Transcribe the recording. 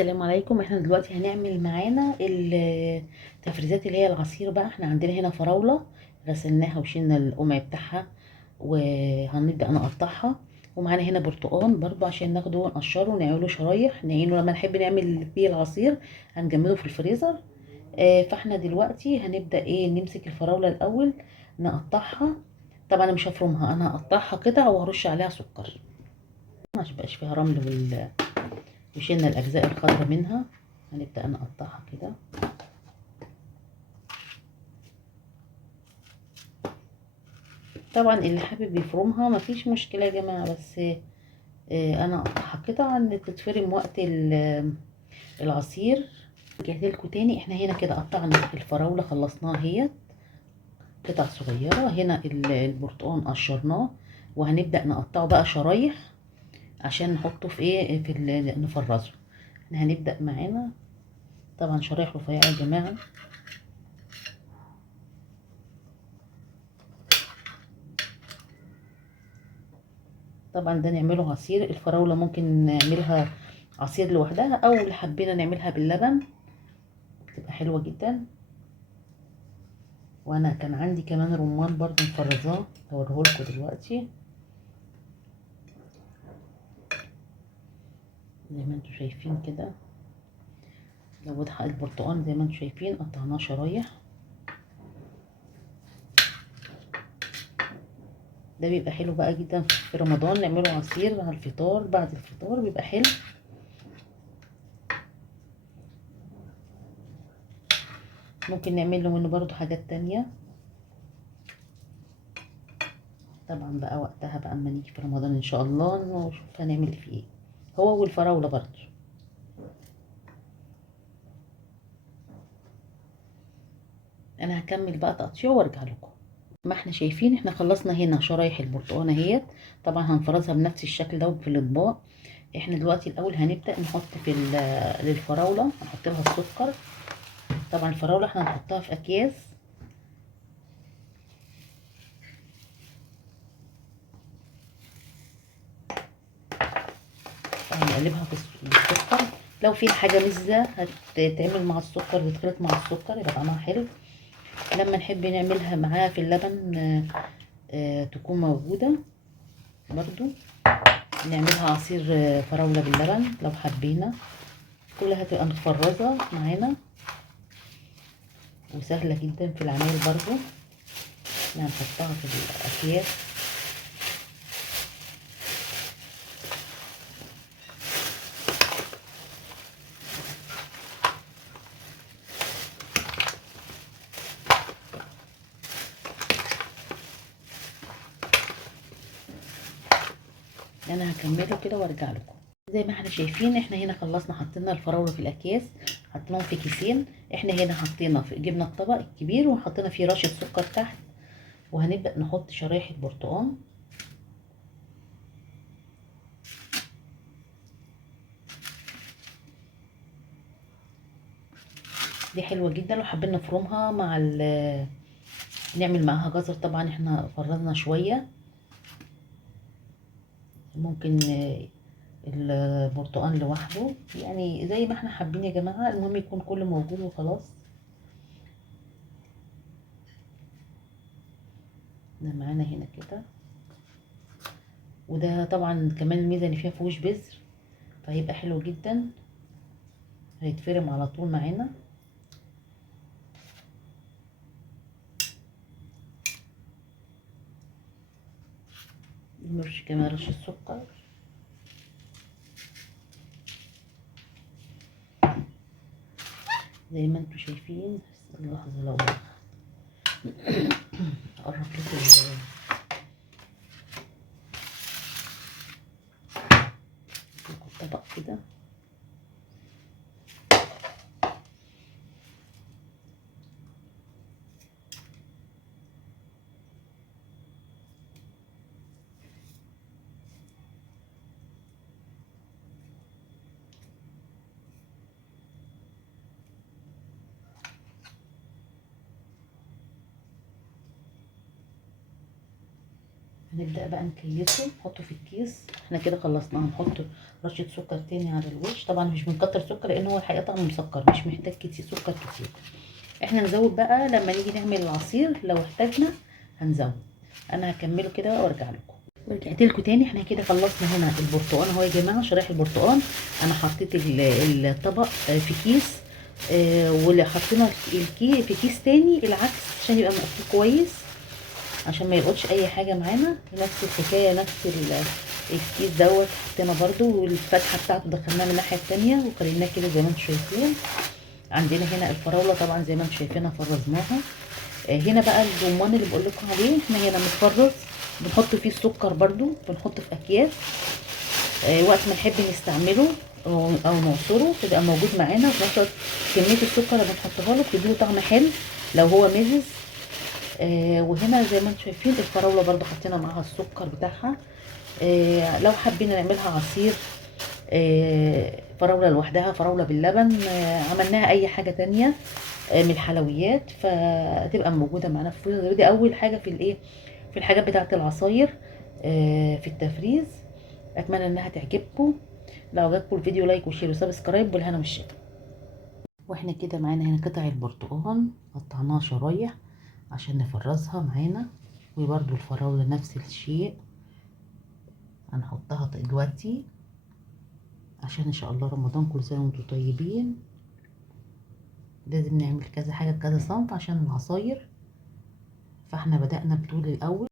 السلام عليكم. احنا دلوقتي هنعمل معانا التفريزات اللي هي العصير بقى. احنا عندنا هنا فراولة غسلناها وشلنا القمع بتاعها وهنبدأ نقطعها، ومعانا هنا برتقال برضو عشان ناخده ونقشره ونعمله شرايح نعينه لما نحب نعمل بيه العصير هنجمده في الفريزر. فاحنا دلوقتي هنبدأ نمسك الفراولة الأول نقطعها. طبعا انا مش هفرمها، انا هقطعها قطع وهرش عليها سكر عشان مبقاش فيها رمل وشلنا الأجزاء الخضراء منها. هنبدأ نقطعها كده. طبعا اللي حابب يفرمها مفيش مشكلة يا جماعة، بس أنا أقطعها قطع إن تتفرم وقت العصير. رجعت لكم تاني. احنا هنا كده قطعنا الفراولة خلصناها هي قطع صغيرة. هنا البرتقال قشرناه وهنبدأ نقطعه بقى شرايح عشان نحطه في نفرزه. احنا هنبدأ معانا طبعا شرايح رفيعة يا جماعة. طبعا ده نعمله عصير الفراولة، ممكن نعملها عصير لوحدها او اللي حبينا نعملها باللبن بتبقى حلوة جدا. وانا كان عندي كمان رمان برضو مفرزاه هوريهولكوا دلوقتي. زي ما انتوا شايفين كده لو البرتقال زي ما انتوا شايفين قطعناه شرايح. ده بيبقى حلو بقى جدا في رمضان، نعمله عصير على الفطار بعد الفطار بيبقى حلو. ممكن نعمل له منه برضو حاجات تانية. طبعا بقى وقتها بقى اما نيجي في رمضان ان شاء الله نشوف هنعمل فيه ايه، هو والفراولة برضو. انا هكمل بقى تقطيعه وارجع لكم. ما احنا شايفين احنا خلصنا هنا شرايح البرتقانه اهيت. طبعا هنفرزها بنفس الشكل ده في الاطباق. احنا دلوقتي الاول هنبدا نحط للفراوله هنحط لها السكر. طبعا الفراوله احنا هنحطها في اكياس. هنقلبها بالسكر. لو في حاجه مزه هتتعمل مع السكر تتخلط مع السكر يبقى طعمها حلو. لما نحب نعملها معاها في اللبن تكون موجوده برضو. نعملها عصير فراولة باللبن لو حبينا. كلها تبقى متفرزة معانا وسهلة جدا في العمايل برضو. هنحطها في الأكياس. انا هكمله كده وارجع لكم. زي ما احنا شايفين احنا هنا خلصنا حطينا الفراولة في الأكياس، حطيناهم في كيسين. احنا هنا حطينا جبنا الطبق الكبير وحطينا فيه رشة سكر تحت، وهنبدأ نحط شرايح البرتقال. دي حلوة جدا لو حابين نفرمها مع نعمل معاها جزر. طبعا احنا فرزنا شوية، ممكن البرتقال لوحده يعني زي ما احنا حابين يا جماعة. المهم يكون كله موجود وخلاص. ده معانا هنا كده. وده طبعا كمان الميزة ان فيها فيهوش بذر فهيبقى حلو جدا، هيتفرم على طول معانا. نرش كمان رش السكر. زي ما انتوا شايفين. لحظة لو اقرب لكم الطبق كده. هنبدأ بقى نكيسه، نحطه في الكيس. احنا كده خلصنا. هنحط رشة سكر تاني على الوش. طبعا مش بنكتر سكر لان هو الحقيقة طعمه مسكر، مش محتاج كتير سكر كتير. احنا نزود بقى لما نيجي نعمل العصير لو احتاجنا هنزود. انا هكمله كده وارجع لكم. ورجعت لكم تاني. احنا كده خلصنا هنا البرتقال اهو يا جماعه، شرايح البرتقال. انا حطيت الطبق في كيس، واللي حطينا في كيس تاني العكس عشان يبقى مقفول كويس، عشان ما يلقطش اي حاجه معانا. نفس الحكايه، نفس الكيس دوت حطينا برده، والفتحه بتاعته دخلناها من الناحيه التانيه وخليناه كده زي ما انتم شايفين. عندنا هنا الفراوله طبعا زي ما انتم شايفينها فرزناها. هنا بقى الرمان اللي بقول لكم عليه احنا هنا متفرز، بنحط فيه السكر برده، بنحطه في اكياس. وقت ما نحب نستعمله او نعصره تبقى موجود معانا. وفي نفس الوقت كميه السكر اللي بنحطها له بتديله طعم حلو لو هو مزز. وهنا زي ما انتم شايفين الفراوله برده حطينا معاها السكر بتاعها. لو حابين نعملها عصير فراوله لوحدها، فراوله باللبن، عملناها اي حاجه تانية من الحلويات فتبقى موجوده معانا في الفريزر. دي اول حاجه في الايه، في الحاجات بتاعه العصاير في التفريز. اتمنى انها تعجبكم. لو عجبكم الفيديو لايك وشير وسبسكرايب، والهنا والشفا. واحنا كده معانا هنا قطع البرتقال قطعناها شرايح عشان نفرزها معانا، وبرده الفراولة نفس الشيء هنحطها دلوقتي عشان ان شاء الله رمضان. كل سنة وانتم طيبين. لازم نعمل كذا حاجة كذا صنف عشان العصاير. فاحنا بدأنا بطول الاول.